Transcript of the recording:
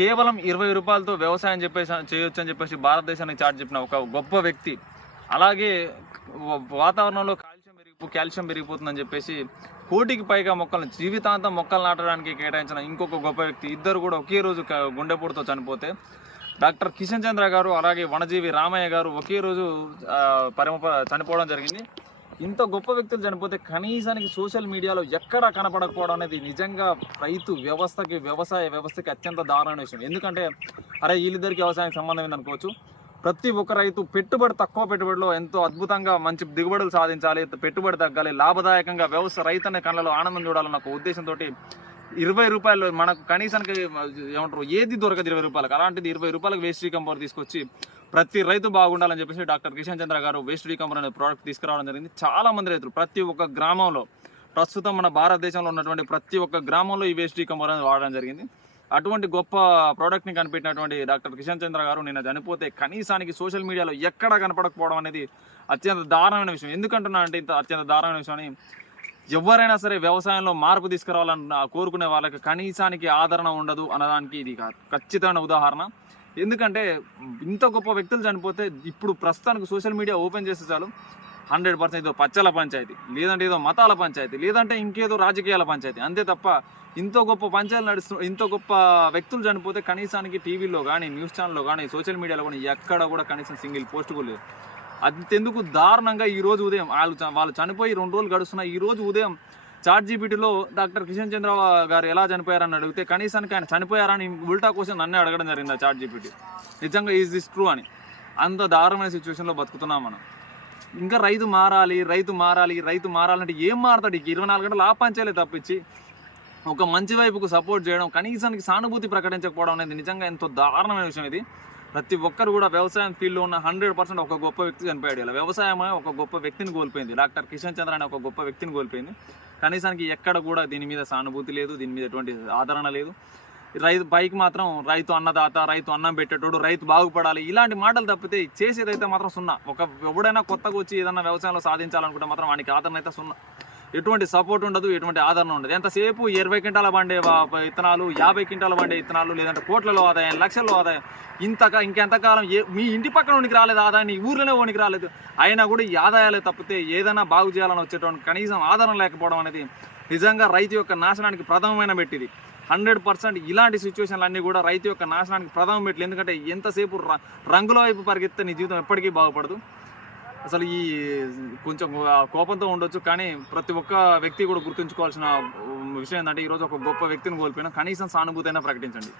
కేవలం 20 రూపాయలతో వ్యవసాయం చేయొచ్చు అని చెప్పేసి భారతదేశానికి చాటి చెప్పిన ఒక గొప్ప వ్యక్తి. అలాగే వాతావరణంలో కాల్షియం పెరిగిపోతుందని చెప్పేసి కోటికి పైగా మొక్కలను జీవితాంతం మొక్కలు నాటడానికి కేటాయించిన ఇంకొక గొప్ప వ్యక్తి. ఇద్దరు కూడా ఒకే రోజు గుండెపోటుతో చనిపోతే డాక్టర్ కిషన్ చంద్ర గారు అలాగే వనజీవి రామయ్య గారు ఒకే రోజు చనిపోవడం జరిగింది. ఇంత గొప్ప వ్యక్తులు చనిపోతే కనీసానికి సోషల్ మీడియాలో ఎక్కడా కనపడకపోవడం అనేది నిజంగా వ్యవసాయ వ్యవస్థకి అత్యంత దారుణమైన విషయం. ఎందుకంటే వీళ్ళిద్దరికి వ్యవసాయానికి సంబంధం ఏందనుకోవచ్చు. ప్రతి ఒక్క రైతు తక్కువ పెట్టుబడిలో ఎంతో అద్భుతంగా మంచి దిగుబడులు సాధించాలి, పెట్టుబడి తగ్గాలి, లాభదాయకంగా రైతు అనే కళ్ళలో ఆనందం చూడాలన్న ఒక ఉద్దేశంతో 20 రూపాయలు మనకు కనీసానికి ఏమంటారు ఏది దొరకదు 20 రూపాయలకు. అలాంటిది 20 రూపాయలకు వేస్ట్ డీకంపోజర్ తీసుకొచ్చి ప్రతి రైతు బాగుండాలని చెప్పేసి డాక్టర్ కిషన్ చంద్ర గారు వేస్ట్ డీకంపోజర్ అనే ప్రోడక్ట్ తీసుకురావడం జరిగింది. చాలా మంది రైతులు ప్రతి ఒక్క గ్రామంలో, ప్రస్తుతం మన భారతదేశంలో ఉన్నటువంటి ప్రతి ఒక్క గ్రామంలో ఈ వేస్ట్ డీకంపోజర్ అనేది వాడడం జరిగింది. అటువంటి గొప్ప ప్రోడక్ట్ని కనిపెట్టినటువంటి డాక్టర్ కిషన్ చంద్ర గారు నిన్న చనిపోతే కనీసానికి సోషల్ మీడియాలో ఎక్కడ కనపడకపోవడం అనేది అత్యంత దారుణమైన విషయం. ఎందుకంటున్నా అంటే ఇంత అత్యంత దారుణమైన విషయం అని, ఎవరైనా సరే వ్యవసాయంలో మార్పు తీసుకురావాలని కోరుకునే వాళ్ళకి కనీసానికి ఆదరణ ఉండదు అన్నదానికి ఇది ఖచ్చితమైన ఉదాహరణ. ఎందుకంటే ఇంత గొప్ప వ్యక్తులు చనిపోతే ఇప్పుడు ప్రస్తుతానికి సోషల్ మీడియా ఓపెన్ చేస్తే చాలు 100% ఏదో పచ్చల పంచాయతీ, లేదంటే ఏదో మతాల పంచాయతీ, లేదంటే ఇంకేదో రాజకీయాల పంచాయతీ, అంతే తప్ప ఇంత గొప్ప పంచాయతీలు ఇంత గొప్ప వ్యక్తులు చనిపోతే కనీసానికి టీవీలో కానీ, న్యూస్ ఛానల్లో కానీ, సోషల్ మీడియాలో కానీ ఎక్కడ కూడా కనీసం సింగిల్ పోస్ట్ కూడా లేదు. అంతెందుకు దారుణంగా ఈరోజు ఉదయం వాళ్ళు చనిపోయి 2 రోజులు గడుస్తున్న ఈరోజు ఉదయం ChatGPTలో డాక్టర్ కిషన్ చంద్ర గారు ఎలా చనిపోయారని అడిగితే కనీసానికి ఆయన చనిపోయారని ఉల్టా క్వశ్చన్ నన్నే అడగడం జరిగింది ChatGPT. నిజంగా ఈజ్ దిస్ ట్రూ అని. అంత దారుణమైన సిచ్యువేషన్లో బతుకుతున్నాం మనం. ఇంకా రైతు మారాలంటే ఏం మారతాడు? 24 గంటలు ఆపాంచాలే తప్పించి ఒక మంచి వైపుకు సపోర్ట్ చేయడం, కనీసానికి సానుభూతి ప్రకటించకపోవడం అనేది నిజంగా ఎంతో దారుణమైన విషయం. ఇది ప్రతి ఒక్కరు కూడా వ్యవసాయం ఫీల్డ్లో ఉన్న 100% ఒక గొప్ప వ్యక్తి చనిపోయాడు. ఇలా వ్యవసాయం ఒక గొప్ప వ్యక్తిని కోల్పోయింది. డాక్టర్ కిషన్ చంద్ర అనే ఒక గొప్ప వ్యక్తిని కోల్పోయింది. కనీసానికి ఎక్కడ కూడా దీని మీద సానుభూతి లేదు, దీని మీద ఎటువంటి ఆదరణ లేదు. రైతు పైకి మాత్రం రైతు అన్నదాత, రైతు అన్నం పెట్టేటోడు, రైతు బాగుపడాలి ఇలాంటి మాటలు తప్పితే చేసేదైతే మాత్రం సున్నా. ఎవడైనా కొత్తగా వచ్చి ఏదన్నా వ్యవసాయంలో సాధించాలనుకుంటే మాత్రం వానికి ఆదరణ అయితే సున్నా. ఎటువంటి సపోర్ట్ ఉండదు, ఎటువంటి ఆదరణ ఉండదు. ఎంతసేపు 20 క్వింటాల పండే విత్తనాలు, 50 క్వింటాల పండే విత్తనాలు, లేదంటే కోట్లలో ఆదాయం, లక్షల్లో ఆదాయం, ఇంకెంతకాలం మీ ఇంటి పక్కన ఉనికి రాలేదు ఆదాయం, నీ ఊర్లోనే ఉనికి రాలేదు, అయినా కూడా ఈ ఆదాయాలే తప్పితే ఏదైనా బాగు చేయాలని వచ్చేటువంటి కనీసం ఆదరణ లేకపోవడం అనేది నిజంగా రైతు యొక్క నాశనానికి ప్రథమమైన పెట్టింది. 100% ఇలాంటి సిచ్యువేషన్లు అన్నీ కూడా రైతు యొక్క నాశనానికి ప్రథమం పెట్టలేదు. ఎందుకంటే ఎంతసేపు రంగుల వైపు పరిగెత్తే నీ జీవితం ఎప్పటికీ బాగుపడదు. అసలు ఈ కొంచెం కోపంతో ఉండొచ్చు, కానీ ప్రతి ఒక్క వ్యక్తి కూడా గుర్తుంచుకోవాల్సిన విషయం ఏంటంటే ఈరోజు ఒక గొప్ప వ్యక్తిని కోల్పోయినా కనీసం సానుభూతి అయినా ప్రకటించండి.